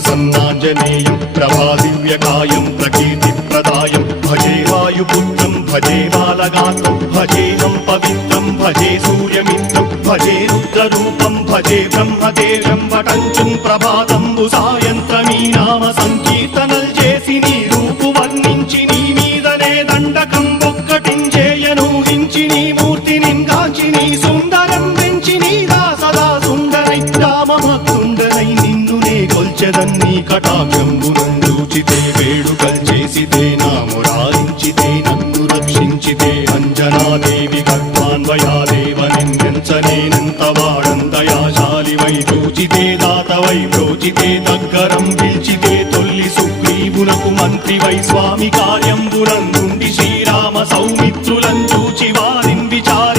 ప్రసన్నాంజనేయం ప్రభాదివ్యకాయం ప్రకీర్తిప్రదాయం భజే వాయుపుత్రం భజే బాలగాత్రం భజేహం పవిత్రం భజే సూర్యమిత్రం భజే రుద్రరూపం భజే బ్రహ్మదేవం వటంచుం ప్రభాతంబు సాయంత్రమీ నామ సంకీర్తనల్ చేసి నీ రూపు వర్ణించి నీ మీదనే దండకం ఒక్కటించేయనూహించి నీ మూర్తిని గాంచి నీ సుందరం పెంచి నీదా సదా సుందరై రామభక్తుండనై నిన్నునే కొల్చెదన్నీ కటాక్షంబునందూచితే వేడుకల్ చేసితే నా మురారించితే నన్ను రక్షించితే అంజనాదేవి గర్భాన్వయాదేవ నిందించనేనంత వాడంతయాశాలివై చూచితే దాతవై బ్రోచితే దగ్గరం పిలిచితే తొల్లి సుగ్రీవునకు మంత్రివై స్వామి కార్యంబునందుండి శ్రీరామ సౌమిత్రులం చూచి వారిని విచారి